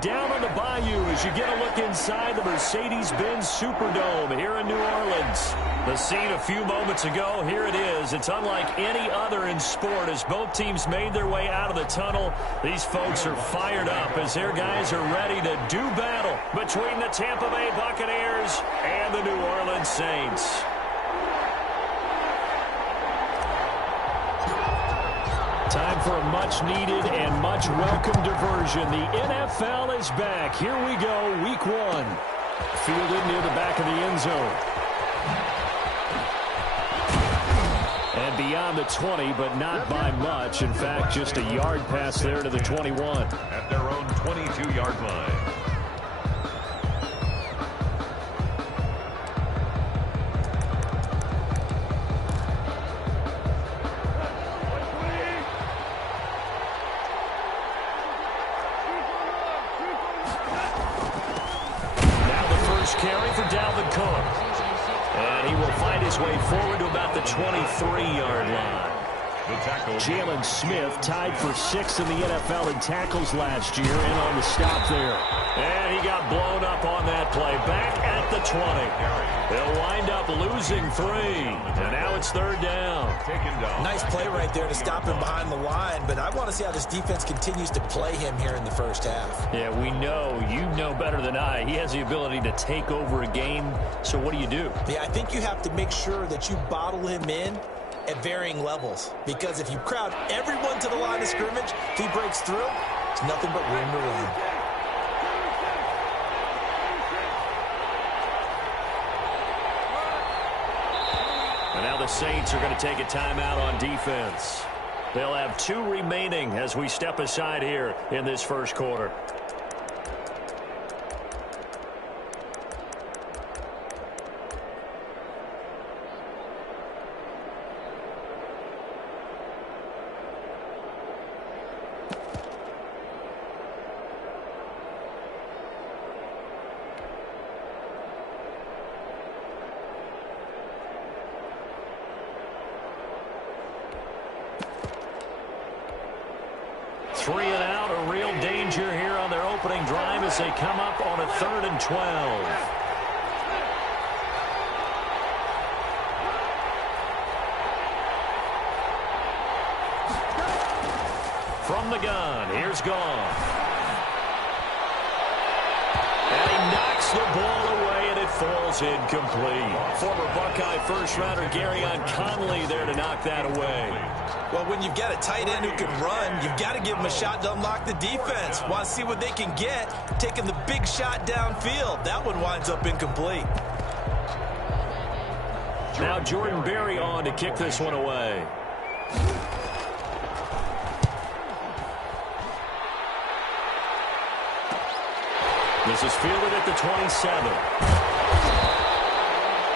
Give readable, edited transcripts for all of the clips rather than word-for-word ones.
down on the Bayou as you get a look inside the Mercedes-Benz Superdome here in New Orleans. The scene a few moments ago, here it is. It's unlike any other in sport as both teams made their way out of the tunnel. These folks are fired up as their guys are ready to do battle between the Tampa Bay Buccaneers and the New Orleans Saints. Time for a much-needed and much-welcome diversion. The NFL is back. Here we go, Week 1. Fielded near the back of the end zone. And beyond the 20, but not by much. In fact, just a yard pass there to the 21. At their own 22-yard line. Carry for Dalvin Cook. And he will find his way forward to about the 23-yard line. Jalen Smith tied for 6th in the NFL in tackles last year and on the stop there. And he got blown up on that play. Back at the 20. They'll wind up losing 3. And now it's 3rd down. Nice play right there to stop him behind the line, but I want to see how this defense continues to play him here in the first half. Yeah, we know. You know better than I. He has the ability to take over a game. So what do you do? Yeah, I think you have to make sure that you bottle him in at varying levels, because if you crowd everyone to the line of scrimmage, if he breaks through, there's nothing but room to run. And now the Saints are going to take a timeout on defense. They'll have 2 remaining as we step aside here in this first quarter. Three and out, a real danger here on their opening drive as they come up on a 3rd and 12. From the gun, here's Goff. And he knocks the ball away, and it falls incomplete. Former Buckeye first-rounder Garyon Conley there to knock that away. Well, when you've got a tight end who can run, you've got to give him a shot to unlock the defense. Want to see what they can get, taking the big shot downfield. That one winds up incomplete. Now Jordan Berry on to kick this one away. This is fielded at the 27.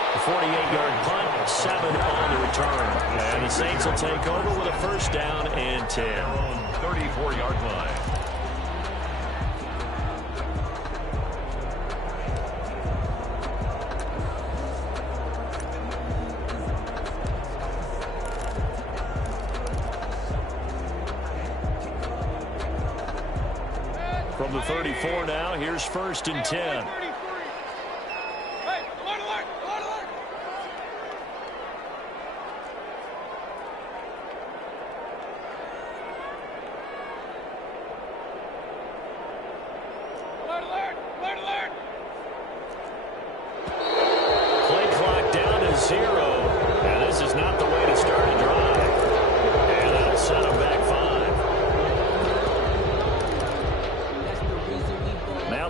The 48-yard punt, 7 on the return. And the Saints will take over with a 1st down and 10. 34-yard line. From the 34 now, here's 1st and 10.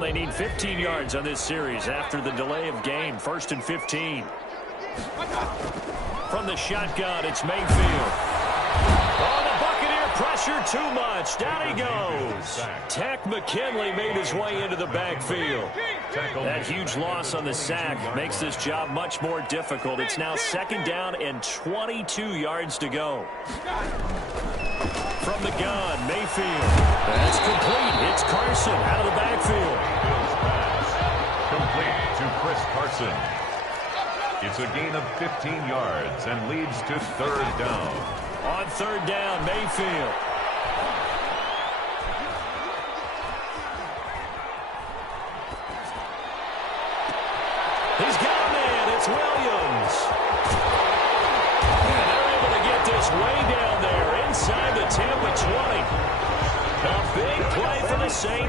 They need 15 yards on this series after the delay of game. 1st and 15. From the shotgun, it's Mayfield. Oh, the Buccaneer pressure too much. Down he goes. Tack McKinley made his way into the backfield. That huge loss on the sack makes this job much more difficult. It's now 2nd down and 22 yards to go. From the gun, Mayfield. That's complete. It's Carson out of the backfield. Complete to Chris Carson. It's a gain of 15 yards and leads to 3rd down. On 3rd down, Mayfield.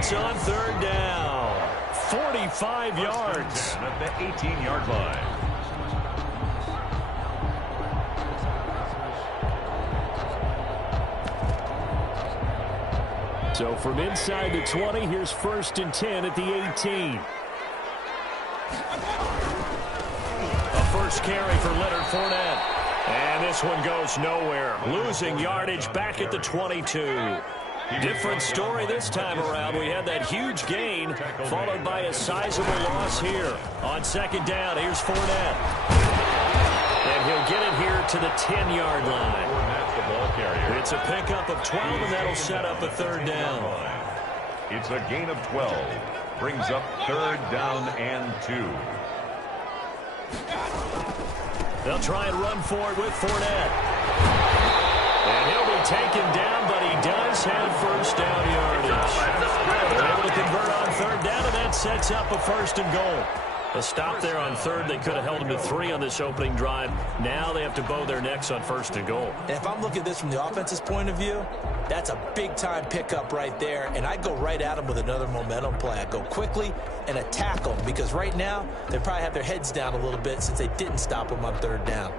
Saints on third down. 45 yards. At the 18-yard line. So from inside the 20, here's 1st and 10 at the 18. A first carry for Leonard Fournette. And this one goes nowhere. Losing yardage back at the 22. Different story this time around. We had that huge gain followed by a sizable loss here. On 2nd down, here's Fournette. And he'll get it here to the 10-yard line. It's a pickup of 12, and that'll set up a 3rd down. It's a gain of 12. Brings up 3rd down and 2. They'll try and run for it with Fournette. And he'll be taken down, but he does have 1st down yardage. They're able to convert on 3rd down, and that sets up a 1st and goal. A stop there on 3rd. They could have held him to 3 on this opening drive. Now they have to bow their necks on 1st and goal. And if I'm looking at this from the offense's point of view, that's a big-time pickup right there. And I'd go right at them with another momentum play. I'd go quickly and attack them because right now they probably have their heads down a little bit since they didn't stop them on 3rd down.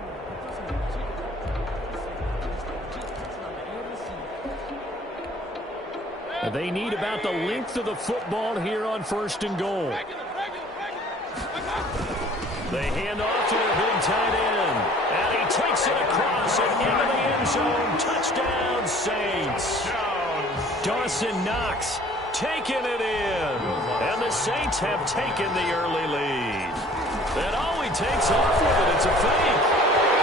They need about the length of the football here on 1st and goal. They hand off to their big tight end. And he takes it across and into the end zone. Touchdown, Saints. Dawson Knox taking it in. And the Saints have taken the early lead. And all he takes off with it, it's a fake.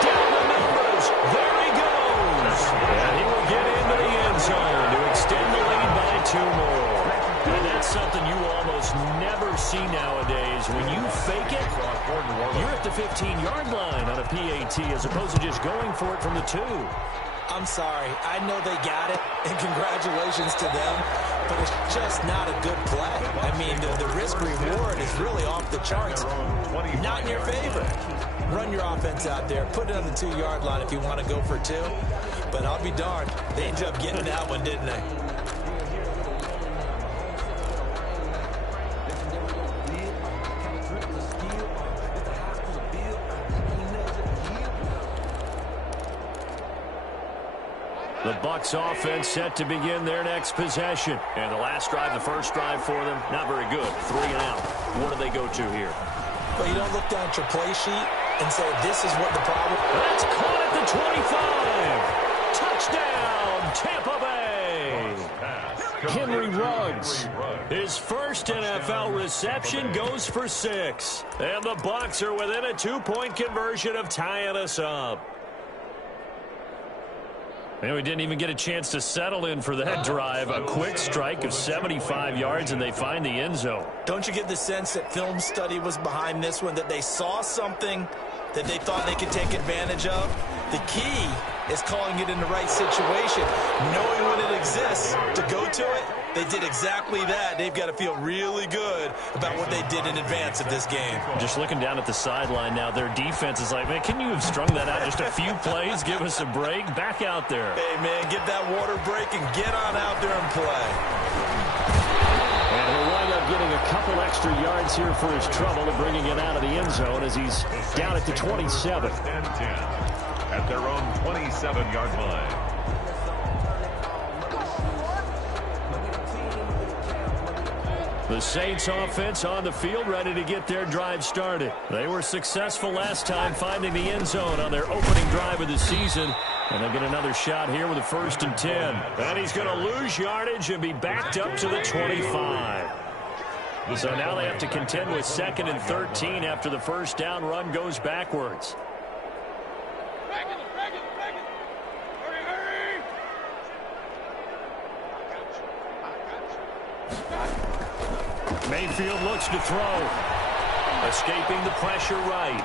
Down the numbers. There he goes. And he will get into the end zone to extend the lead by 2 more. And that's something you almost never see nowadays. When you fake it, you're at the 15-yard line on a PAT as opposed to just going for it from the 2. I'm sorry. I know they got it, and congratulations to them, but it's just not a good play. I mean, the risk-reward is really off the charts. Not in your favor. Run your offense out there. Put it on the 2-yard line if you want to go for 2. But I'll be darned. They ended up getting that one, didn't they? The Bucs offense set to begin their next possession. And the last drive, the first drive for them, not very good. 3 and out. What do they go to here? Well, you don't look down at your play sheet and say, this is what the problem is. That's caught at the 25. Touchdown, Tampa Bay. Henry Ruggs. His first NFL reception goes for 6. And the Bucs are within a 2-point conversion of tying us up. And we didn't even get a chance to settle in for that drive. A quick strike of 75 yards, and they find the end zone. Don't you get the sense that film study was behind this one, that they saw something that they thought they could take advantage of? The key is calling it in the right situation, knowing when it exists to go to it. They did exactly that. They've got to feel really good about what they did in advance of this game. Just looking down at the sideline now, their defense is like, man, can you have strung that out just a few plays? Give us a break. Back out there. Hey, man, get that water break and get on out there and play. And he'll wind up getting a couple extra yards here for his trouble and bringing it out of the end zone as he's down at the 27. At their own 27-yard line. The Saints offense on the field ready to get their drive started. They were successful last time finding the end zone on their opening drive of the season. And they'll get another shot here with a 1st and 10. And he's going to lose yardage and be backed up to the 25. So now they have to contend with 2nd and 13 after the first down run goes backwards. Mayfield looks to throw. Escaping the pressure right.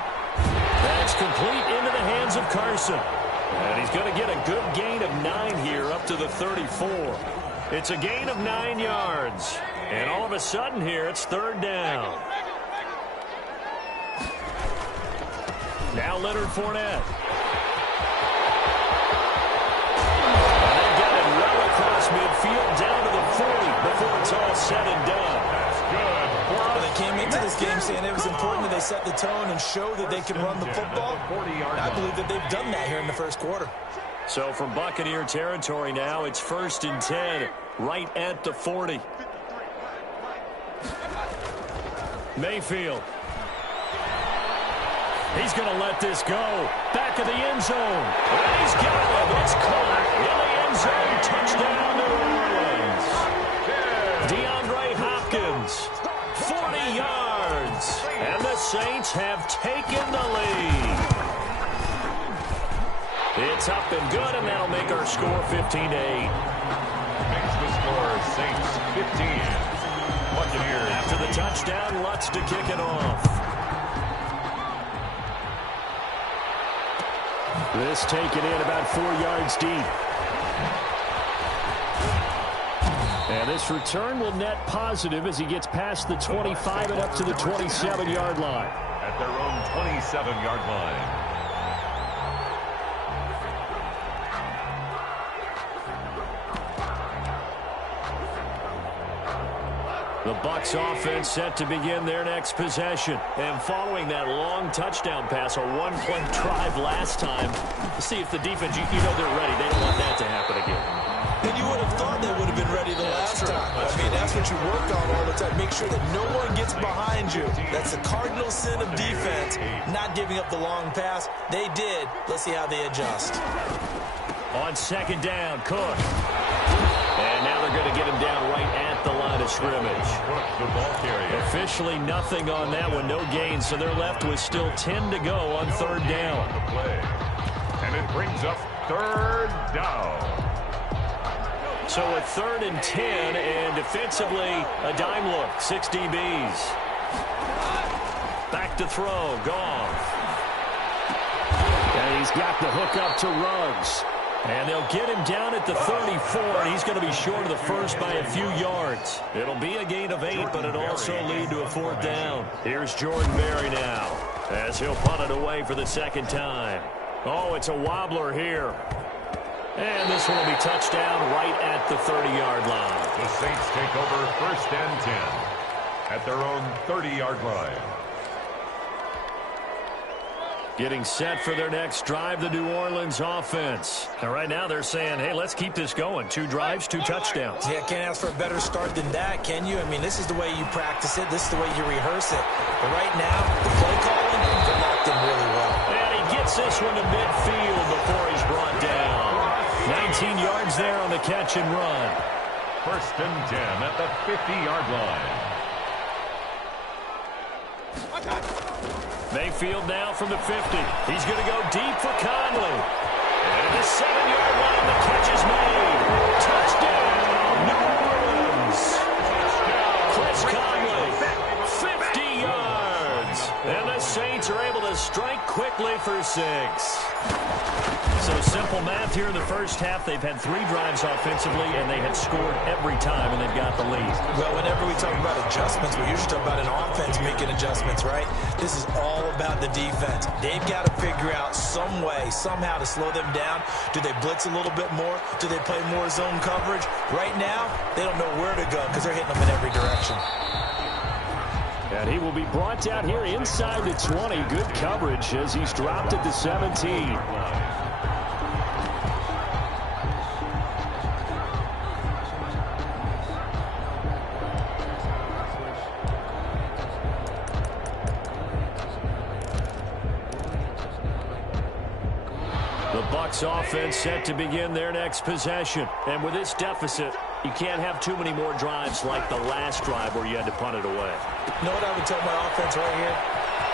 That's complete into the hands of Carson. And he's going to get a good gain of 9 here up to the 34. It's a gain of 9 yards. And all of a sudden here, it's 3rd down. Now Leonard Fournette. And they got it well across midfield down to the 40 before before it's all said and done. That's good. Well, they came into this game saying it was important that they set the tone and show that they can run the football. I believe that they've done that here in the first quarter. So from Buccaneer territory now, it's 1st and 10, right at the 40. Mayfield. He's going to let this go. Back of the end zone. And he's got it. It's caught in the end zone. Touchdown, New Orleans. DeAndre Hopkins, 40 yards. And the Saints have taken the lead. It's up and good, and that'll make our score 15-8. Makes the score Saints 15. Buccaneers. After the touchdown, Lutz to kick it off. This taken in about 4 yards deep. And this return will net positive as he gets past the 25 and up to the 27-yard line. At their own 27-yard line. The Bucs offense set to begin their next possession. And following that long touchdown pass, a one-play drive last time, see if the defense, you know they're ready. They don't want that to happen again. And you would have thought they would have been ready the last time. I mean, that's what you work on all the time. Make sure that no one gets behind you. That's the cardinal sin of defense, not giving up the long pass. They did. Let's see how they adjust. On 2nd down, Cook. And now they're going to get him down right at the line of scrimmage. The ball carrier. Officially nothing on that one, no gain, so they're left with still 10 to go on 3rd down. And it brings up 3rd down. So a 3rd and 10, and defensively a dime look, 6 DBs. Back to throw, Goff. And he's got the hook up to Ruggs. And they'll get him down at the 34, and he's going to be short of the first by a few yards. It'll be a gain of 8, but it'll also lead to a 4th down. Here's Jordan Berry now, as he'll punt it away for the 2nd time. Oh, it's a wobbler here. And this one will be touchdown right at the 30-yard line. The Saints take over 1st and 10 at their own 30-yard line. Getting set for their next drive, the New Orleans offense. And right now they're saying, hey, let's keep this going. 2 drives, 2 touchdowns. Yeah, can't ask for a better start than that, can you? I mean, this is the way you practice it. This is the way you rehearse it. But right now, the play calling, they're locked in really well. And he gets this one to midfield before he's brought down. 19 yards there on the catch and run. 1st and 10 at the 50-yard line. Mayfield now from the 50. He's going to go deep for Conley. And at the 7-yard line, the catch is made. Touchdown, New Orleans. Chris Conley, 50 yards. And the Saints are able to strike quickly for 6. So simple math here in the first half. They've had 3 drives offensively, and they have scored every time, and they've got the lead. Well, whenever we talk about adjustments, we usually talk about an offense making adjustments, right? This is all about the defense. They've got to figure out some way, somehow to slow them down. Do they blitz a little bit more? Do they play more zone coverage? Right now, they don't know where to go because they're hitting them in every direction. And he will be brought down here inside the 20. Good coverage as he's dropped at the 17. Bucs offense set to begin their next possession. And with this deficit, you can't have too many more drives like the last drive where you had to punt it away. You know what I would tell my offense right here?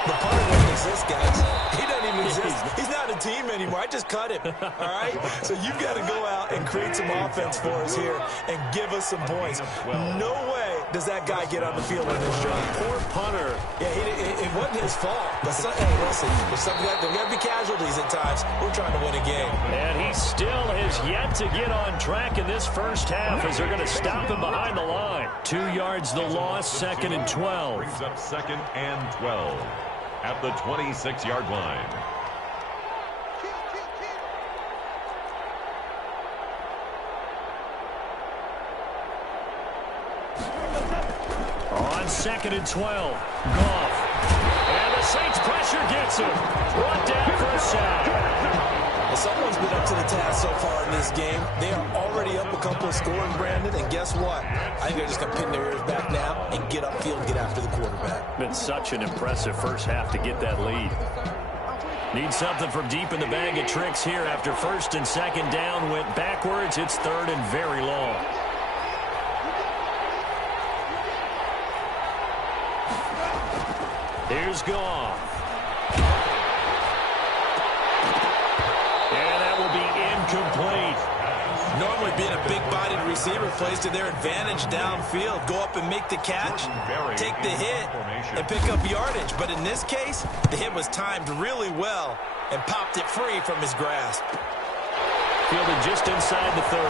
The punter doesn't exist, guys. He doesn't even exist. He's not a team anymore. I just cut him, all right? So you've got to go out and create some offense for us here and give us some points. No way does that guy get on the field in this drive. Poor punter. Yeah, it wasn't his fault. But hey, listen, there's got to be casualties at times. We're trying to win a game. And he still has yet to get on track in this first half as they're going to stop him behind the line. 2 yards the loss, 2nd and 12. Brings up 2nd and 12 at the 26-yard line. 2nd and 12. Goff. And the Saints pressure gets him. Brought down for a sack. Well, someone's been up to the task so far in this game. They are already up a couple of scoring, Brandon, and guess what? I think they're just going to pin their ears back now and get upfield and get after the quarterback. Been such an impressive first half to get that lead. Need something from deep in the bag of tricks here after 1st and 2nd down. Went backwards. It's 3rd and very long. Here's Goff. And that will be incomplete. Normally being a big-bodied receiver plays to their advantage downfield. Go up and make the catch, take the hit, and pick up yardage. But in this case, the hit was timed really well and popped it free from his grasp. Fielded just inside the 30.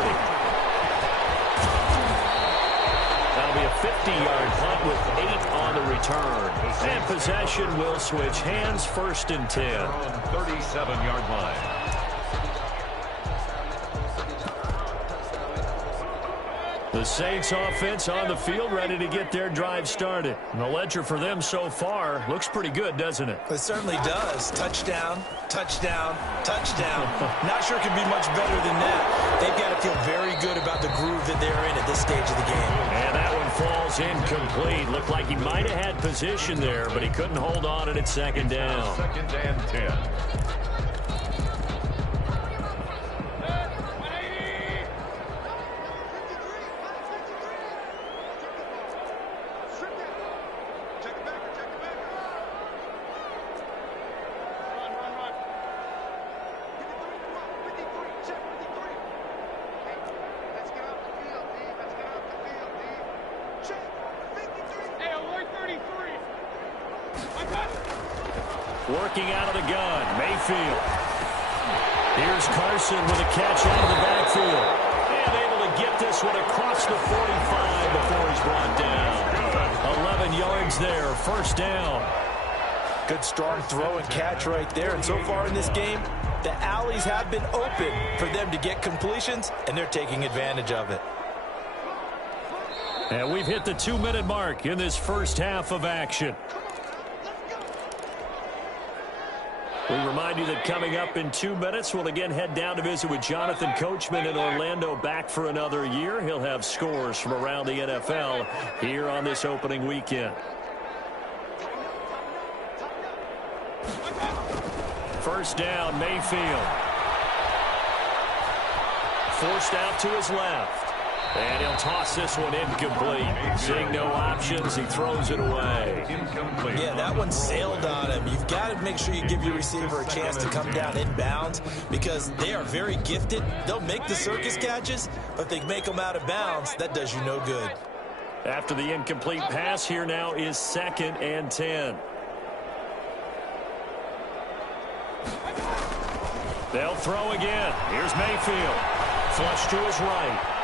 That'll be a 50-yard punt with 8 on the return. And possession will switch hands, 1st and 10. 37-yard line. The Saints offense on the field, ready to get their drive started. And the ledger for them so far looks pretty good, doesn't it? It certainly does. Touchdown, touchdown, touchdown. Not sure it can be much better than that. They've got to feel very good about the groove that they're in at this stage of the game. And that one falls incomplete. Looked like he might have had position there, but he couldn't hold on it at 2nd down. 2nd and 10. Working out of the gun, Mayfield. Here's Carson with a catch out of the backfield. And able to get this one across the 45 before he's brought down. 11 yards there, 1st down. Good strong throw and catch right there. And so far in this game, the alleys have been open for them to get completions, and they're taking advantage of it. And we've hit the 2-minute mark in this first half of action. We remind you that coming up in 2 minutes, we'll again head down to visit with Jonathan Coachman in Orlando, back for another year. He'll have scores from around the NFL here on this opening weekend. First down, Mayfield. Forced out to his left. And he'll toss this one incomplete. Seeing no options, he throws it away. Incomplete. Yeah, that one sailed on him. You've got to make sure you give your receiver a chance to come down inbounds because they are very gifted. They'll make the circus catches, but if they make them out of bounds, that does you no good. After the incomplete pass, here now is 2nd and 10. They'll throw again. Here's Mayfield. Flush to his right.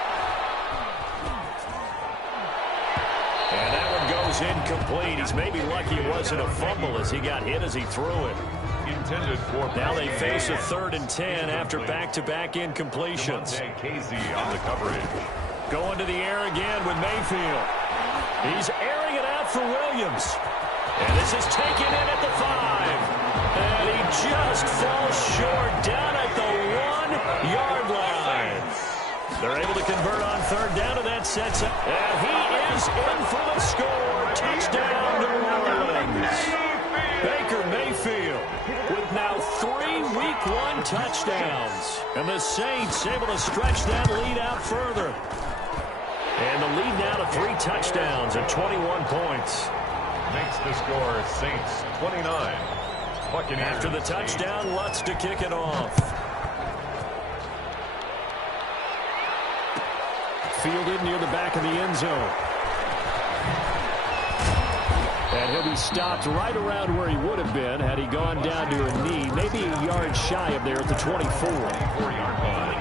And that one goes incomplete. He's maybe lucky it wasn't a fumble as he got hit as he threw it. Intended for now they face a 3rd and 10 after back-to-back incompletions. Casey on the coverage. Going to the air again with Mayfield. He's airing it out for Williams. And this is taken in at the 5. And he just falls short down at the 1-yard line. They're able to convert on 3rd down, and that sets up. And he is in for the score. Touchdown, New Orleans. Baker Mayfield with now 3 Week 1 touchdowns. And the Saints able to stretch that lead out further. And the lead now to 3 touchdowns and 21 points. Makes the score Saints 29. Buccaneers. After the touchdown, Lutz to kick it off. Fielded near the back of the end zone. And he'll be stopped right around where he would have been had he gone down to a knee, maybe a yard shy of there at the 24. 4-yard line.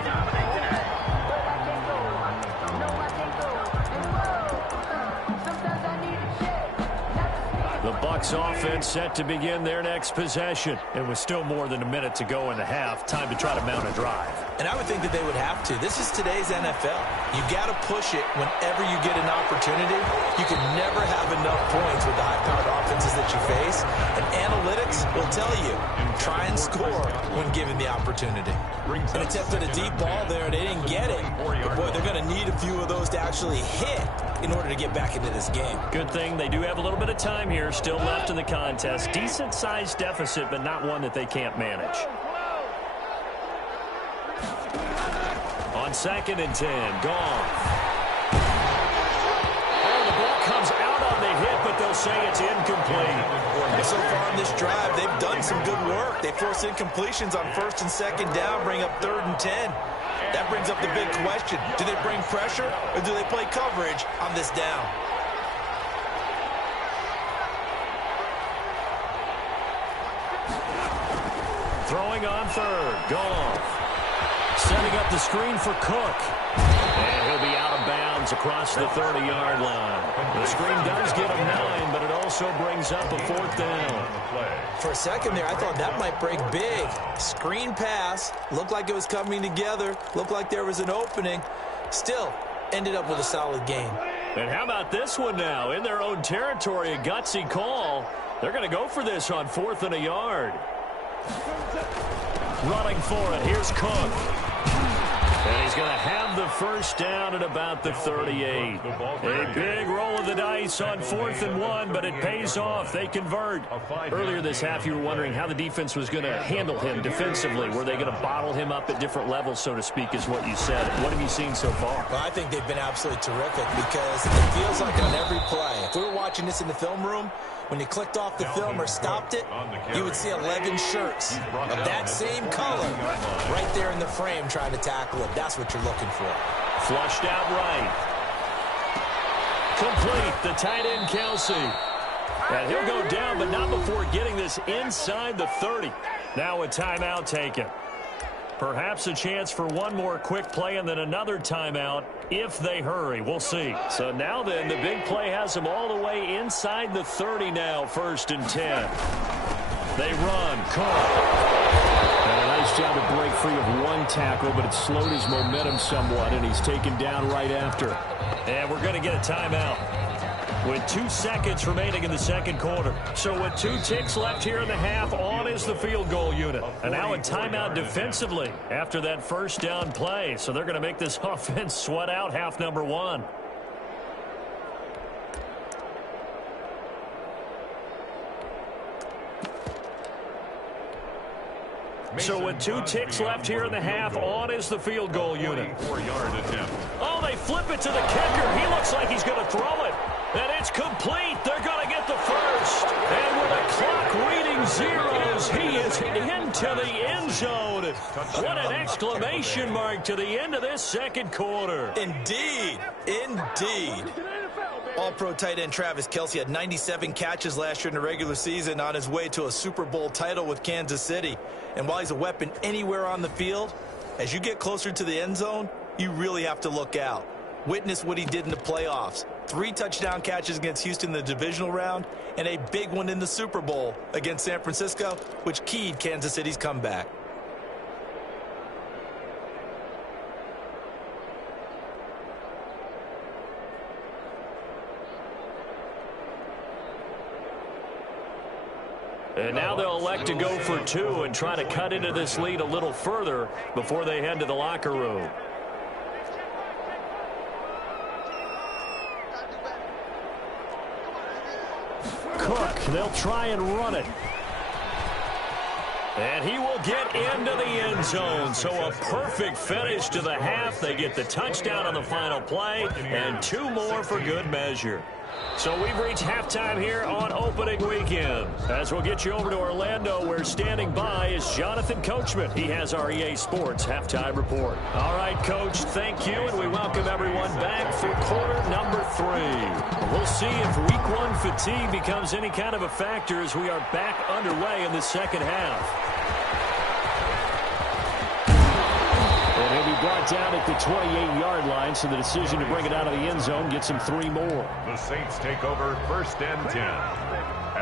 The Saints offense set to begin their next possession. And with still more than a minute to go in the half, time to try to mount a drive. And I would think that they would have to. This is today's NFL. You got to push it whenever you get an opportunity. You can never have enough points with the high-powered offenses that you face. And analytics will tell you, try and score when given the opportunity. An attempt at a deep ball there, they didn't get it. But, boy, they're going to need a few of those to actually hit in order to get back into this game. Good thing they do have a little bit of time here still left in the contest. Decent-sized deficit, but not one that they can't manage. On 2nd and 10, Goff. Oh, the ball comes out on the hit, but they'll say it's incomplete. And so far in this drive, they've done some good work. They force incompletions on 1st and 2nd down, bring up 3rd and 10. That brings up the big question. Do they bring pressure or do they play coverage on this down? Throwing on 3rd, Goff. Setting up the screen for Cook. And he'll be out of bounds across the 30-yard line. The screen does get him 9, but it also brings up a 4th down. For a second there, I thought that might break big. Screen pass. Looked like it was coming together. Looked like there was an opening. Still, ended up with a solid game. And how about this one now? In their own territory, a gutsy call. They're going to go for this on 4th and a yard. Running for it. Here's Cook. And he's going to have the first down at about the 38. A big roll of the dice on 4th and 1, but it pays off. They convert. Earlier this half, you were wondering how the defense was going to handle him defensively. Were they going to bottle him up at different levels, so to speak, is what you said. What have you seen so far? Well, I think they've been absolutely terrific because it feels like on every play. If we were watching this in the film room, when you clicked off the film or stopped it, you would see 11 shirts of that same color right there in the frame trying to tackle it. That's what you're looking for. Flushed out right. Complete. The tight end, Kelsey. And he'll go down, but not before getting this inside the 30. Now a timeout taken. Perhaps a chance for one more quick play and then another timeout if they hurry. We'll see. So now then, the big play has them all the way inside the 30 now, 1st and 10. They run. And a nice job to break free of one tackle, but it slowed his momentum somewhat, and he's taken down right after. And we're going to get a timeout with 2 seconds remaining in the 2nd quarter. So with 2 ticks left here in the half, on is the field goal unit. And now a timeout defensively after that first down play. So they're going to make this offense sweat out half number 1. So with 2 ticks left here in the half, on is the field goal unit. Oh, they flip it to the kicker. He looks like he's going to throw it. And it's complete. They're going to get the first. And with the clock reading zeros, he is into the end zone. What an exclamation mark to the end of this 2nd quarter. Indeed. Indeed. All-pro tight end Travis Kelce had 97 catches last year in the regular season on his way to a Super Bowl title with Kansas City. And while he's a weapon anywhere on the field, as you get closer to the end zone, you really have to look out. Witness what he did in the playoffs. 3 touchdown catches against Houston in the divisional round, and a big one in the Super Bowl against San Francisco, which keyed Kansas City's comeback. And now they'll elect to go for 2 and try to cut into this lead a little further before they head to the locker room. Cook, they'll try and run it. And he will get into the end zone. So a perfect finish to the half. They get the touchdown on the final play, and 2 more for good measure. So we've reached halftime here on opening weekend. As we'll get you over to Orlando, where standing by is Jonathan Coachman. He has our EA Sports halftime report. All right, Coach, thank you, and we welcome everyone back for quarter number 3. We'll see if week 1 fatigue becomes any kind of a factor as we are back underway in the 2nd half. And he'll be brought down at the 28-yard line, so the decision to bring it out of the end zone gets him 3 more. The Saints take over 1st and 10.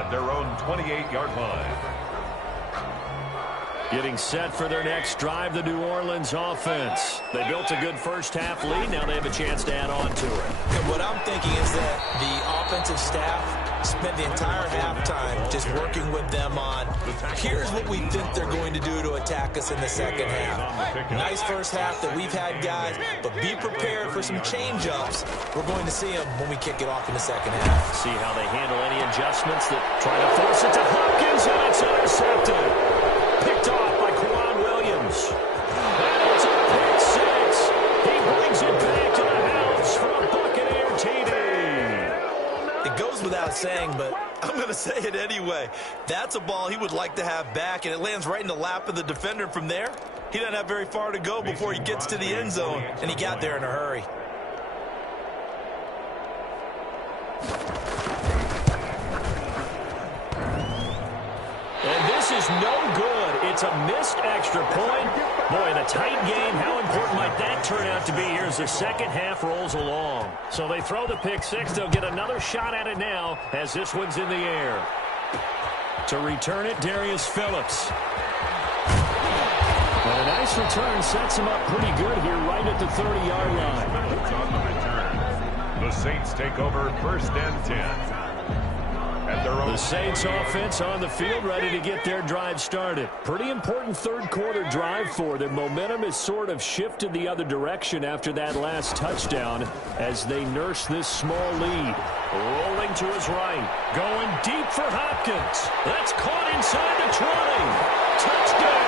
at their own 28-yard line. Getting set for their next drive, the New Orleans offense. They built a good first-half lead. Now they have a chance to add on to it. And what I'm thinking is that the offensive staff spent the entire halftime just working with them on, here's what we think they're going to do to attack us in the second half. Nice first half that we've had, guys, but be prepared for some change-ups. We're going to see them when we kick it off in the second half. See how they handle any adjustments that try to force it to Hopkins, and it's intercepted. Picked off by Quan Williams. And it's a pick six. He brings it back to the house for a Buccaneer TD. It goes without saying, but I'm going to say it anyway. That's a ball he would like to have back, and it lands right in the lap of the defender. From there, he doesn't have very far to go before he gets to the end zone, and he got there in a hurry. And this is no good. It's a missed extra point. Boy, the tight game, how important might that turn out to be here as the second half rolls along? So they throw the pick six. They'll get another shot at it now as this one's in the air. To return it, Darius Phillips. And a nice return sets him up pretty good here right at the 30-yard line. It's on the return. The Saints take over first and 10. The Saints offense on the field ready to get their drive started. Pretty important third quarter drive for them. Momentum has sort of shifted the other direction after that last touchdown as they nurse this small lead. Rolling to his right. Going deep for Hopkins. That's caught inside the 20. Touchdown,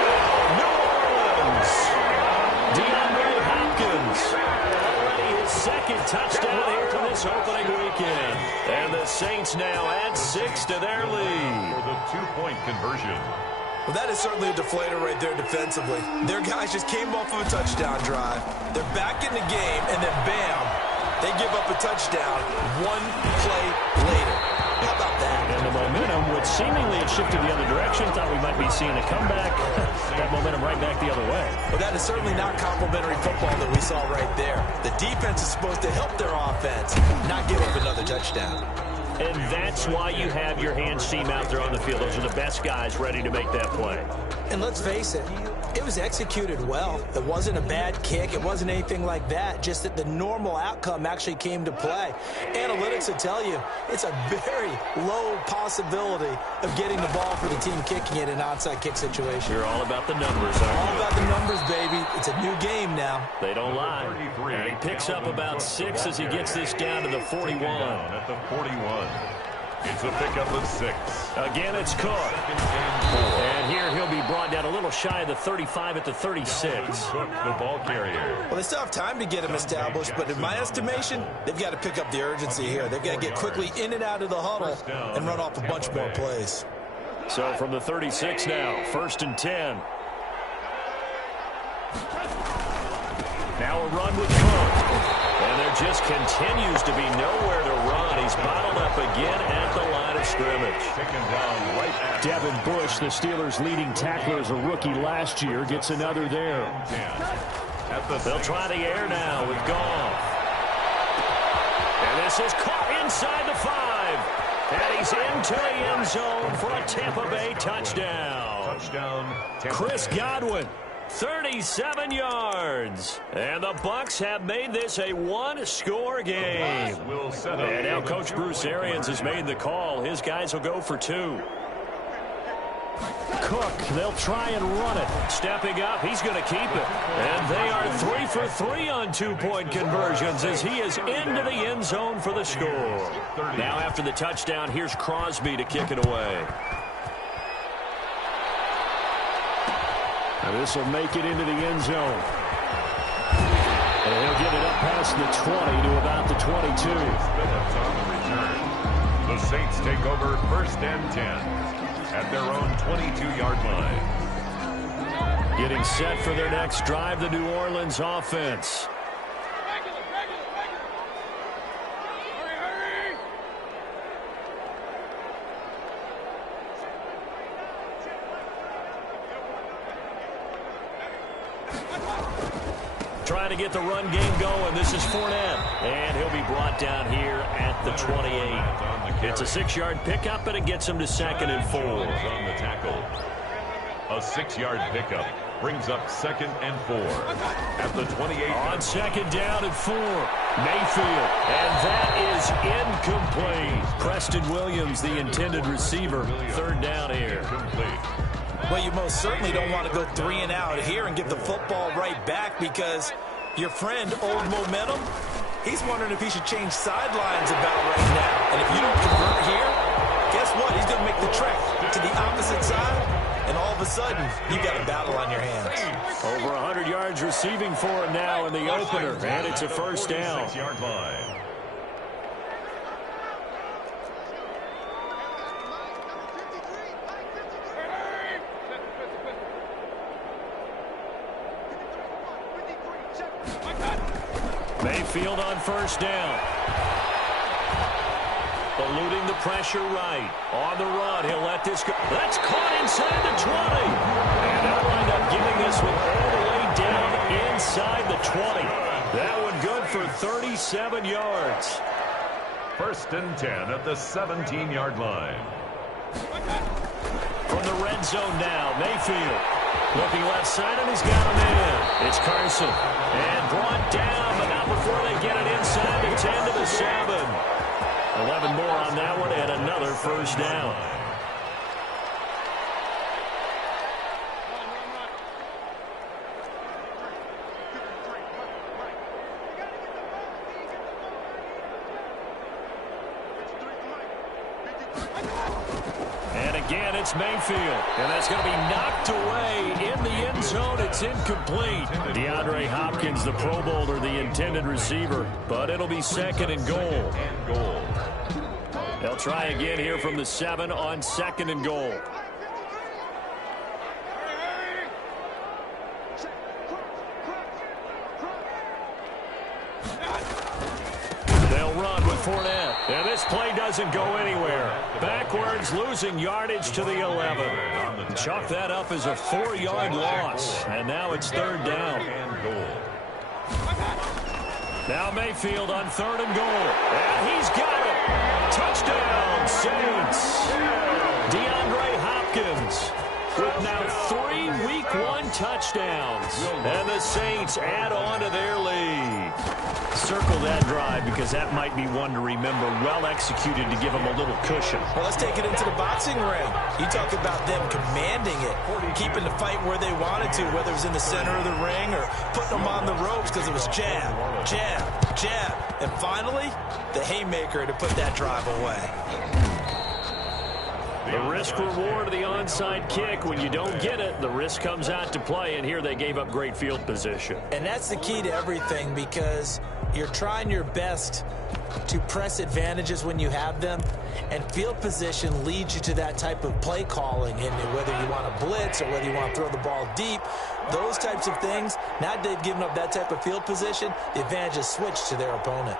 New Orleans. DeAndre Hopkins. Already his second touchdown here in this opening weekend. And the Saints now add 6 to their lead. For the two-point conversion. Well, that is certainly a deflator right there defensively. Their guys just came off of a touchdown drive. They're back in the game, and then bam, they give up a touchdown one play later. How about that? And the momentum, which seemingly had shifted the other direction, thought we might be seeing a comeback. That momentum right back the other way. Well, that is certainly not complimentary football that we saw right there. The defense is supposed to help their offense, not give up another touchdown. And that's why you have your hands team out there on the field. Those are the best guys ready to make that play. And let's face it, it was executed well. It wasn't a bad kick. It wasn't anything like that. Just that the normal outcome actually came to play. Analytics will tell you it's a very low possibility of getting the ball for the team kicking it in an onside kick situation. You're all about the numbers, aren't you? All about the numbers, baby. It's a new game now. They don't lie. And he picks up about 6 as he gets this down to the 41. At the 41. It's a pickup of 6. Again, it's Cook. And here he'll be brought down a little shy of the 35 at the 36. Cook, the ball carrier. Well, they still have time to get him established, but in my estimation, they've got to pick up the urgency here. They've got to get quickly in and out of the huddle and run off a bunch more plays. So from the 36 now, 1st and 10. Now a run with Cook. And there just continues to be nowhere to run. He's bottled up again at the line of scrimmage. Taken down right at Devin Bush, the Steelers' leading tackler as a rookie last year, gets another there. 10. They'll try the air now with Goff. And this is caught inside the 5. And he's into the end zone for a Tampa Bay touchdown. Touchdown, Tampa Chris Bay. Godwin. 37 yards. And the Bucs have made this a one-score game. And now Coach Bruce Arians has made the call. His guys will go for 2. Cook, they'll try and run it. Stepping up, he's going to keep it. And they are 3 for 3 on two-point conversions as he is into the end zone for the score. Now after the touchdown, here's Crosby to kick it away. And this will make it into the end zone. And he'll get it up past the 20 to about the 22. Phillips on the return. The Saints take over 1st and 10 at their own 22-yard line. Getting set for their next drive, the New Orleans offense. Trying to get the run game going. This is Fournette. And he'll be brought down here at the 28. It's a 6-yard pickup, and it gets him to 2nd and 4. On the tackle. A 6-yard pickup brings up 2nd and 4. At the 28. On 2nd down and 4. Mayfield. And that is incomplete. Preston Williams, the intended receiver. 3rd down here. Well, you most certainly don't want to go 3 and out here and get the football right back, because your friend, Old Momentum, he's wondering if he should change sidelines about right now. And if you don't convert here, guess what? He's going to make the trek to the opposite side, and all of a sudden, you got a battle on your hands. Over 100 yards receiving for him now in the opener, and it's a 1st down. 6-yard line. Mayfield on 1st down. Eluding the pressure right. On the run, he'll let this go. That's caught inside the 20. And they'll wind up giving this one all the way down inside the 20. That one good for 37 yards. 1st and 10 at the 17-yard line. From the red zone now, Mayfield. Looking left side, and he's got him in. It's Carson. And brought down, but not before they get it inside the 10 to the 7. 11 more on that one, and another 1st down. Again, it's Mayfield, and that's going to be knocked away in the end zone. It's incomplete. DeAndre Hopkins, the Pro Bowler, the intended receiver, but it'll be 2nd and goal. They'll try again here from the 7 on 2nd and goal. They'll run with Fournette. And this play doesn't go anywhere. Backwards, losing yardage to the 11. Chalk that up as a 4-yard loss. And now it's 3rd down. Now Mayfield on 3rd and goal. And he's got it. Touchdown, Saints. DeAndre Hopkins with now 3 Week 1 touchdowns. And the Saints add on to their lead. Circle that drive, because that might be one to remember. Well executed to give them a little cushion. Well, let's take it into the boxing ring. You talk about them commanding it, keeping the fight where they wanted to, whether it was in the center of the ring or putting them on the ropes, because it was jab, jab, jab. And finally, the haymaker to put that drive away. The risk reward of the onside kick. When you don't get it, the risk comes out to play, and here they gave up great field position. And that's the key to everything, because you're trying your best to press advantages when you have them, and field position leads you to that type of play calling. And whether you want to blitz or whether you want to throw the ball deep, those types of things, now they've given up that type of field position, the advantage is switched to their opponent.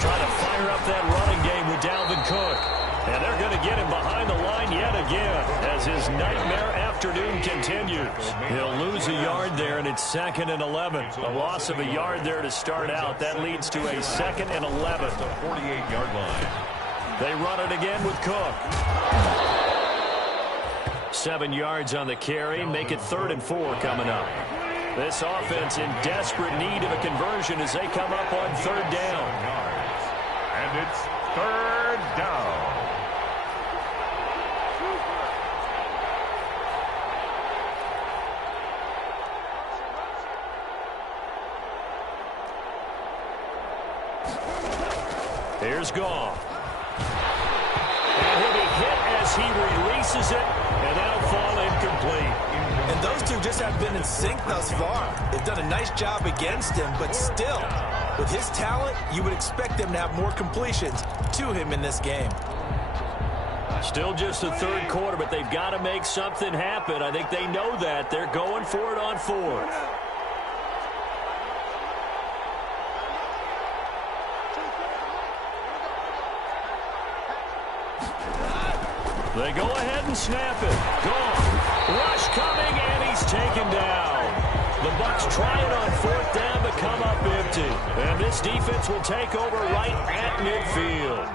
Trying to fire up that running game with Dalvin Cook. And they're going to get him behind the line yet again as his nightmare afternoon continues. He'll lose a yard there, and it's 2nd and 11. A loss of a yard there to start out. That leads to a 2nd and 11. The 48-yard line. They run it again with Cook. 7 yards on the carry. Make it 3rd and 4 coming up. This offense in desperate need of a conversion as they come up on 3rd down. And it's 3rd down. Here's Goff. And he'll be hit as he releases it, and that'll fall incomplete. And those two just have been in sync thus far. They've done a nice job against him, but still, with his talent, you would expect them to have more completions to him in this game. Still just the 3rd quarter, but they've got to make something happen. I think they know that. They're going for it on 4th. They go ahead and snap it. Gone. Rush coming, and he's taken down. The Bucs trying on fourth down to come up empty. And this defense will take over right at midfield.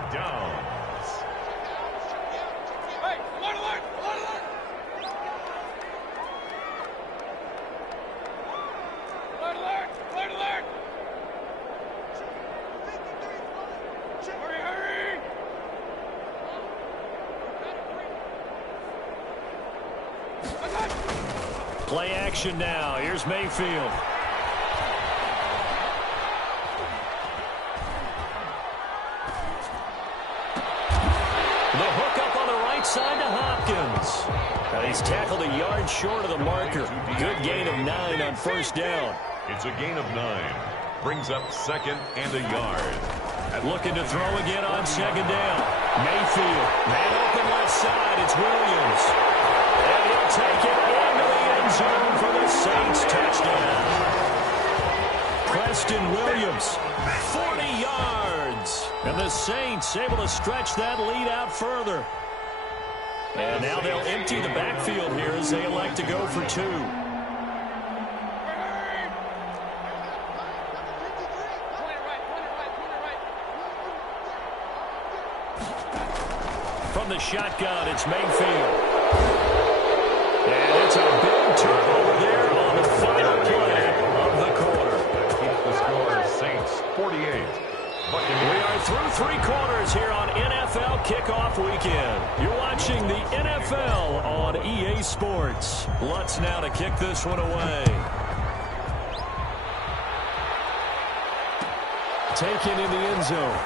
Play action now. Here's Mayfield. The hook up on the right side to Hopkins. He's tackled a yard short of the marker. Good gain of 9 on first down. It's a gain of 9. Brings up second and a yard. Looking to throw again on second down. Mayfield. Man open left side. It's Williams. And he'll take it into the end zone for the Saints touchdown. Preston Williams, 40 yards. And the Saints able to stretch that lead out further. And now they'll empty the backfield here as they elect to go for 2. From the shotgun, it's Mayfield. And it's a big turnover there on the final play of the quarter. Keep the score, Saints 48. We are through 3 quarters here on NFL Kickoff Weekend. You're watching the NFL on EA Sports. Lutz now to kick this one away. Taken in the end zone.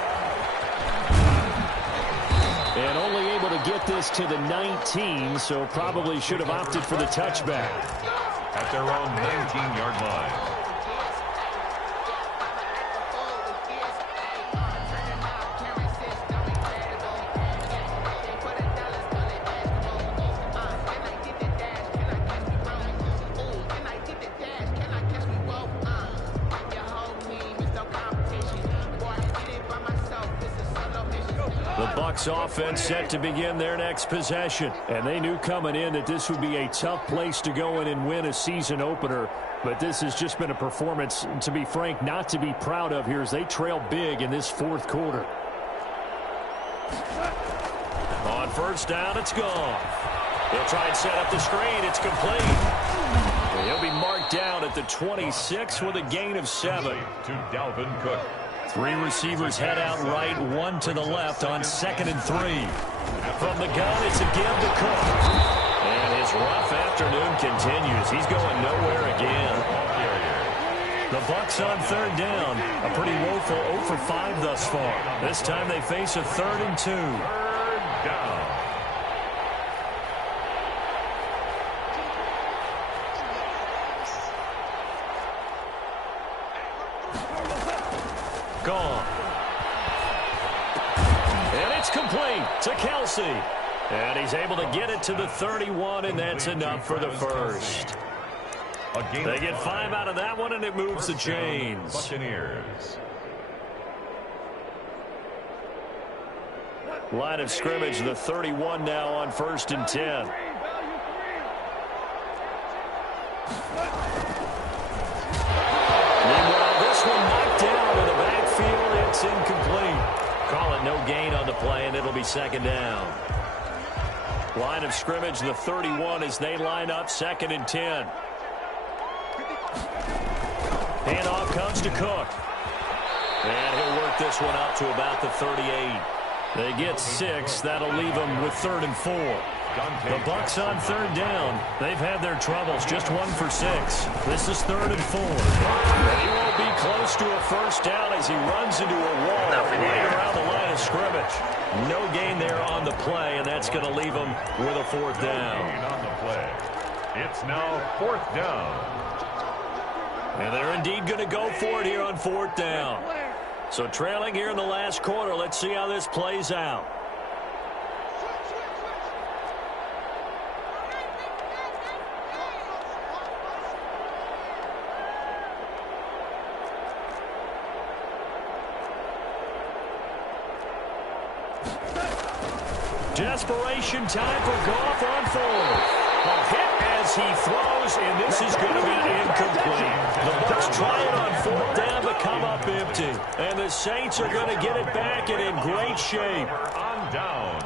And only able to get this to the 19, so probably should have opted for the touchback. At their own 19-yard line. Offense set to begin their next possession. And they knew coming in that this would be a tough place to go in and win a season opener. But this has just been a performance, to be frank, not to be proud of here as they trail big in this fourth quarter. On first down, it's gone. They'll try and set up the screen. It's complete. And he'll be marked down at the 26 with a gain of 7. To Dalvin Cook. 3 receivers head out right, 1 to the left on 2nd and 3. From the gun, it's a give to Cook. And his rough afternoon continues. He's going nowhere again. The Bucs on 3rd down. A pretty woeful 0 for 5 thus far. This time they face a 3rd and 2. 3rd down. Gone. And it's complete to Kelsey. And he's able to get it to the 31, and that's enough for the first. They get 5 out of that one, and it moves the chains. Buccaneers. Line of scrimmage, the 31 now on 1st and 10. It's incomplete. Call it no gain on the play, and it'll be 2nd down. Line of scrimmage, the 31 as they line up 2nd and 10. Handoff comes to Cook. And he'll work this one up to about the 38. They get 6. That'll leave them with 3rd and 4. The Bucs on 3rd down. They've had their troubles. Just 1 for 6. This is 3rd and 4. And he won't be close to a first down as he runs into a wall right around the line of scrimmage. No gain there on the play, and that's going to leave him with a 4th down. On the play. It's now 4th down. And they're indeed going to go for it here on 4th down. So trailing here in the last quarter. Let's see how this plays out. Desperation time for Goff on fourth. A hit as he throws, and this is going to be incomplete. The Bucs try it on fourth down but come up empty. And the Saints are going to get it back and in great shape. On downs.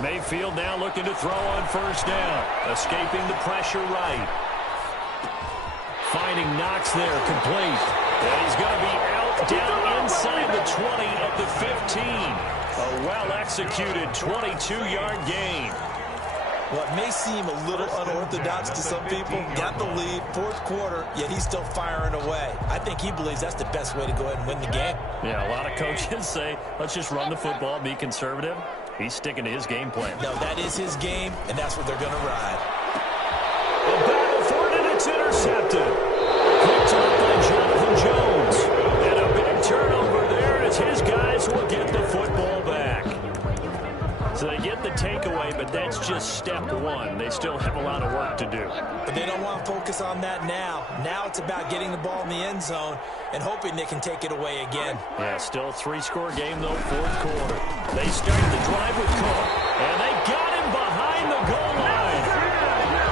Mayfield now looking to throw on first down. Escaping the pressure right. Finding Knox there, complete. And he's going to be out down inside the 20 at the 15. A well-executed 22-yard gain. What may seem a little unorthodox to some people, got the lead, fourth quarter, yet he's still firing away. I think he believes that's the best way to go ahead and win the game. Yeah, a lot of coaches say, let's just run the football, be conservative. He's sticking to his game plan. No, that is his game, and that's what they're going to ride. A battle for it, and it's intercepted. Picked up by Jonathan Jones. And a big turnover there as his guys will get the football back. So they get the takeaway, but that's just step one. They still have a lot of work to do. But they don't want to focus on that now. Now it's about getting the ball in the end zone and hoping they can take it away again. Yeah, still a three-score game, though, fourth quarter. They start the drive with Cook, and they got him behind the goal line.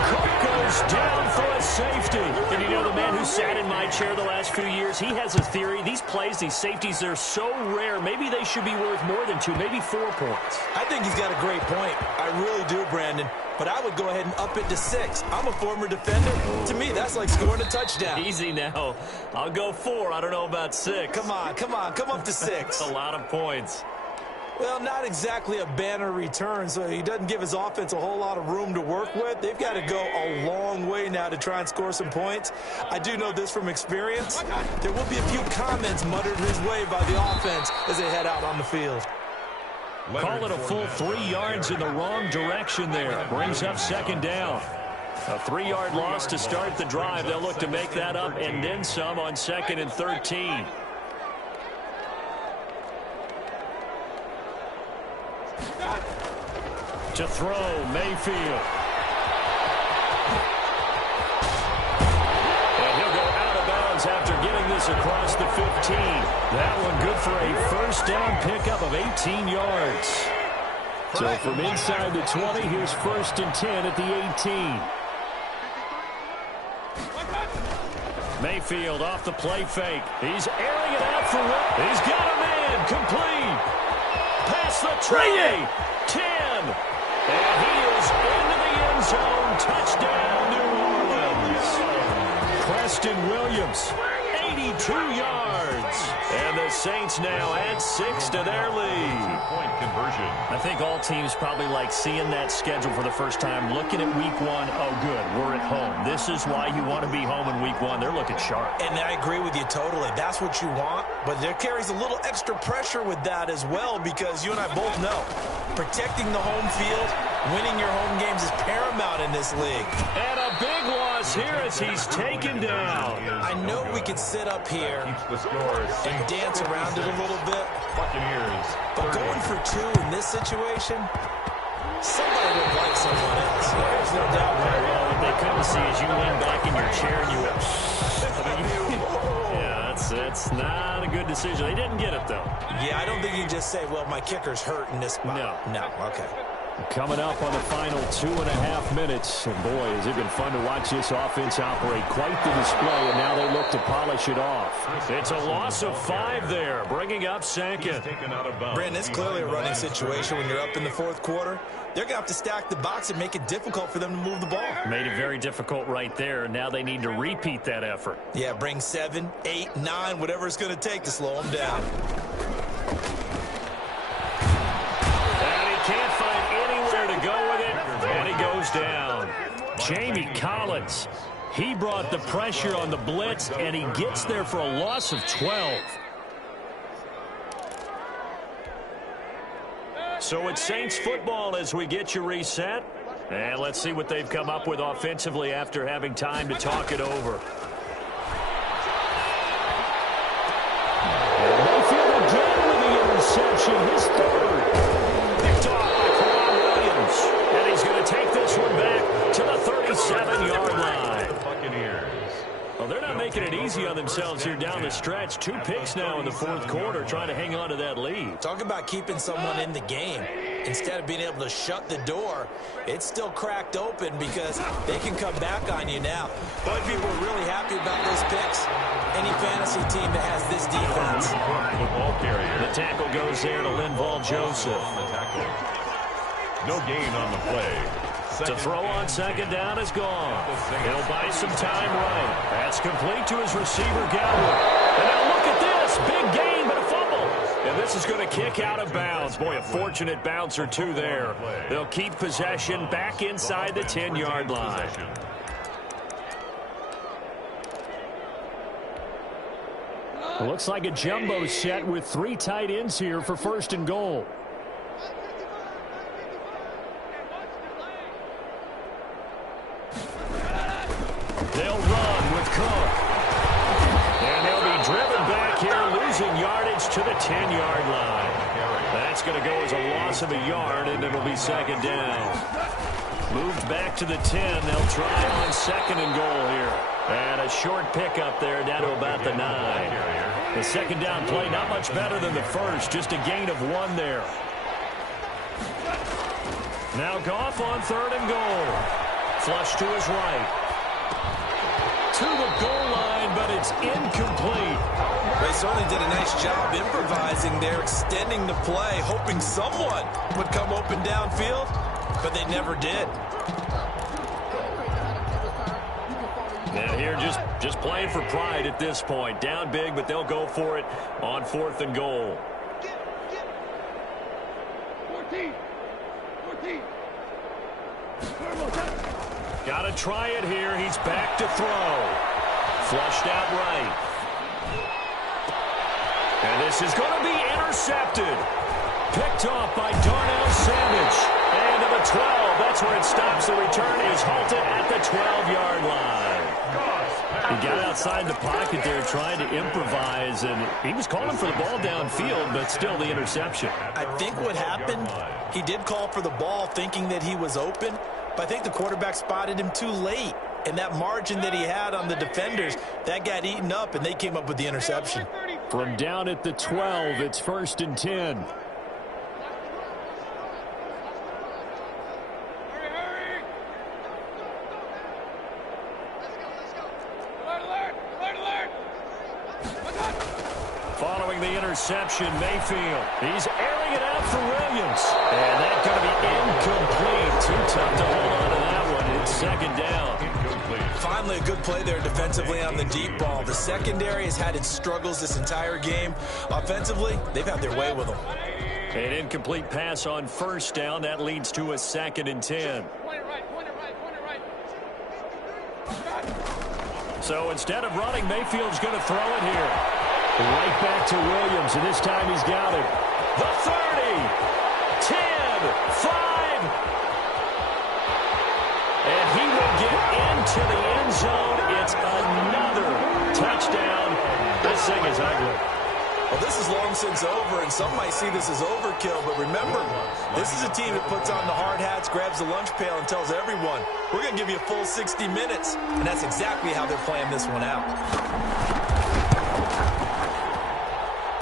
Cook goes down for a safety. And you know, the man who sat in my chair the last few years, he has a theory. These plays, these safeties, they're so rare. Maybe they should be worth more than 2, maybe 4 points. I think he's got a great point. I really do, Brandon. But I would go ahead and up it to 6. I'm a former defender. To me, that's like scoring a touchdown. Easy now. I'll go 4. I don't know about 6. Come on. Come up to 6. That's a lot of points. Well, not exactly a banner return, so he doesn't give his offense a whole lot of room to work with. They've got to go a long way now to try and score some points. I do know this from experience. There will be a few comments muttered his way by the offense as they head out on the field. Call it a full 3 yards in the wrong direction there. Brings up second down. A 3-yard loss to start the drive. They'll look to make that up and then some on 2nd and 13. To throw, Mayfield. And he'll go out of bounds after getting this across the 15. That one good for a first down pickup of 18 yards. So from inside the 20, here's 1st and 10 at the 18. Mayfield off the play fake. He's airing it out for Will. He's got a man complete. Past the 20. 10. And he is into the end zone. Touchdown, New Orleans. Preston Williams, 82 yards. And the Saints now add 6 to their lead. Two-point conversion. I think all teams probably like seeing that schedule for the first time, looking at week 1. Oh, good, we're at home. This is why you want to be home in week 1. They're looking sharp. And I agree with you totally. That's what you want. But there carries a little extra pressure with that as well, because you and I both know protecting the home field, winning your home games is paramount in this league. And a big loss here as he's taken down. I know we could sit up here Keeps the score and dance around it a little bit. Buccaneers. But going for 2 in this situation, somebody would like someone else. There's no doubt about it. Well, what they couldn't see is you lean back in your chair and you went, yeah, that's not a good decision. They didn't get it, though. Yeah, I don't think you can just say, well, my kicker's hurt in this spot. No, okay. Coming up on the final 2.5 minutes. And boy, has it been fun to watch this offense operate. Quite the display, and now they look to polish it off. It's a loss of 5 there, bringing up second. Brandon, it's clearly a running situation when you're up in the fourth quarter. They're going to have to stack the box and make it difficult for them to move the ball. Made it very difficult right there. Now they need to repeat that effort. Yeah, bring 7, 8, 9, whatever it's going to take to slow them down. Can't find anywhere to go with it, and he goes down. Jamie Collins, he brought the pressure on the blitz, and he gets there for a loss of 12. So it's Saints football as we get you reset. And let's see what they've come up with offensively after having time to talk it over. And Mayfield will completion, his third. Picked off by Kawhi Williams. And he's going to take this one back to the 37-yard line. Buccaneers. Well, they're not making it easy on themselves here down the stretch. 2 picks now in the fourth quarter trying to hang on to that lead. Talk about keeping someone in the game. Instead of being able to shut the door, it's still cracked open because they can come back on you now. Boy, people are really happy about those picks. Any fantasy team that has this defense. The ball carrier. The tackle goes there to Linval Joseph. No gain on the play. To throw on second down is gone. He'll buy some time right. That's complete to his receiver, Gallup. And now look at this. Big gain, but a fumble. And this is going to kick out of bounds. Boy, a fortunate bounce or two there. They'll keep possession back inside the 10-yard line. It looks like a jumbo set with 3 tight ends here for first and goal. They'll run with Cook. And they'll be driven back here, losing yardage to the 10-yard line. That's going to go as a loss of a yard, and it'll be second down. Moved back to the 10. They'll try on second and goal here. And a short pickup there down to about the 9. The second down play not much better than the first, just a gain of 1 there. Now Goff on third and goal. Flush to his right. To the goal line, but it's incomplete. They certainly did a nice job improvising there, extending the play, hoping someone would come open downfield, but they never did. And here just playing for pride at this point. Down big, but they'll go for it on fourth and goal. 14. Got to try it here. He's back to throw. Flushed out right. And this is going to be intercepted. Picked off by Darnell Savage. And to the 12. That's where it stops. The return is halted at the 12-yard line. He got outside the pocket there trying to improvise, and he was calling for the ball downfield, but still the interception. I think what happened, he did call for the ball thinking that he was open, but I think the quarterback spotted him too late. And that margin that he had on the defenders, that got eaten up, and they came up with the interception. From down at the 12, it's first and 10. Following the interception, Mayfield. He's airing it out for Williams. And that's going to be incomplete. Too tough to hold on to that one. It's second down. Finally, a good play there defensively on the deep ball. The secondary has had its struggles this entire game. Offensively, they've had their way with them. An incomplete pass on first down. That leads to a second and 10. So instead of running, Mayfield's going to throw it here. Right back to Williams, and this time he's got it. The 30, 10, 5. And he will get into the end zone. It's another touchdown. This thing is ugly. Well, this is long since over, and some might see this as overkill, but remember, this is a team that puts on the hard hats, grabs the lunch pail, and tells everyone, we're going to give you a full 60 minutes, and that's exactly how they're playing this one out.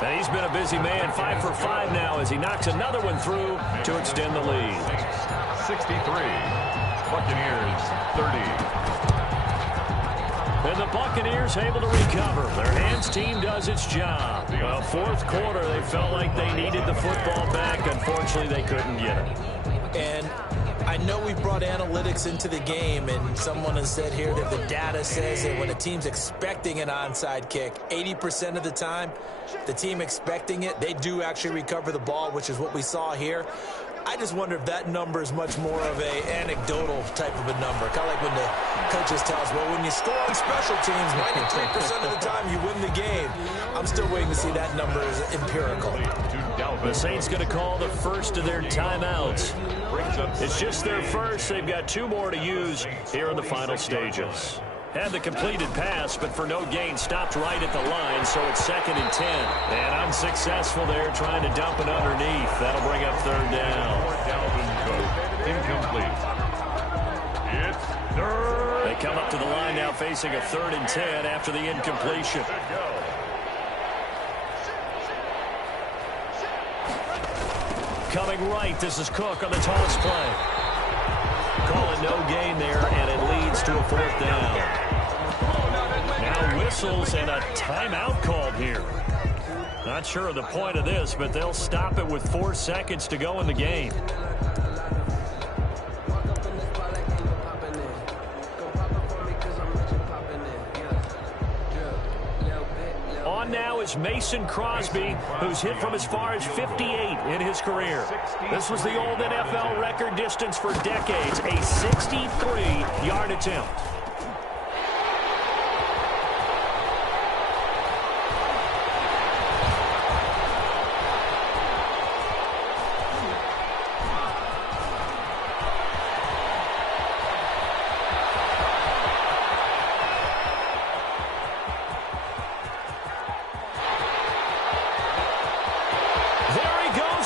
And he's been a busy man, 5 for 5 now as he knocks another one through to extend the lead. 63, Buccaneers 30. And the Buccaneers able to recover. Their hands team does its job. Well, fourth quarter, they felt like they needed the football back. Unfortunately, they couldn't get it. And I know we brought analytics into the game, and someone has said here that the data says that when a team's expecting an onside kick, 80% of the time, the team expecting it, they do actually recover the ball, which is what we saw here. I just wonder if that number is much more of a anecdotal type of a number. Kind of like when the coaches tell us, well, when you score on special teams, 93% of the time you win the game. I'm still waiting to see that number as empirical. The Saints going to call the first of their timeouts. It's just their first. They've got 2 more to use here in the final stages. Had the completed pass, but for no gain, stopped right at the line, so it's 2nd and 10. And unsuccessful there, trying to dump it underneath. That'll bring up 3rd down. Incomplete. It's 3rd. They come up to the line now facing a 3rd and 10 after the incompletion. Coming right, this is Cook on the toss play. Calling no gain there, and it leads to a 4th down. Now whistles and a timeout called here. Not sure of the point of this, but they'll stop it with 4 seconds to go in the game. On now is Mason Crosby, who's hit from as far as 58 in his career. This was the old NFL record distance for decades, a 63-yard attempt.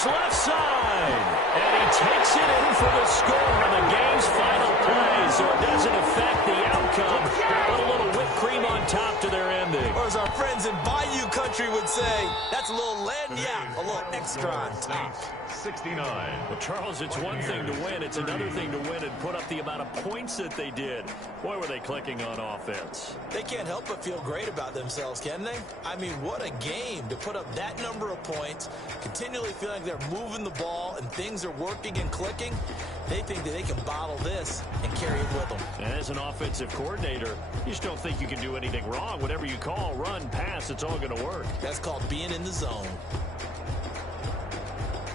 Left side, and he takes it in for the score on the game's final play, so it doesn't affect the outcome, but a little whipped cream on top to their ending. Or as our friends in Bayou Country would say, that's a little lagniappe, a little extra on top. 69. Well, Charles, it's one thing to win. It's another thing to win and put up the amount of points that they did. Boy, were they clicking on offense. They can't help but feel great about themselves, can they? I mean, what a game to put up that number of points, continually feeling like they're moving the ball and things are working and clicking. They think that they can bottle this and carry it with them. As an offensive coordinator, you just don't think you can do anything wrong. Whatever you call, run, pass, it's all going to work. That's called being in the zone.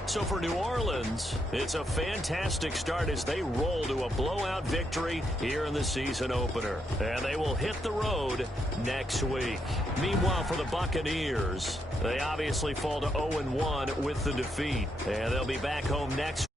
So for New Orleans, it's a fantastic start as they roll to a blowout victory here in the season opener. And they will hit the road next week. Meanwhile, for the Buccaneers, they obviously fall to 0-1 with the defeat. And they'll be back home next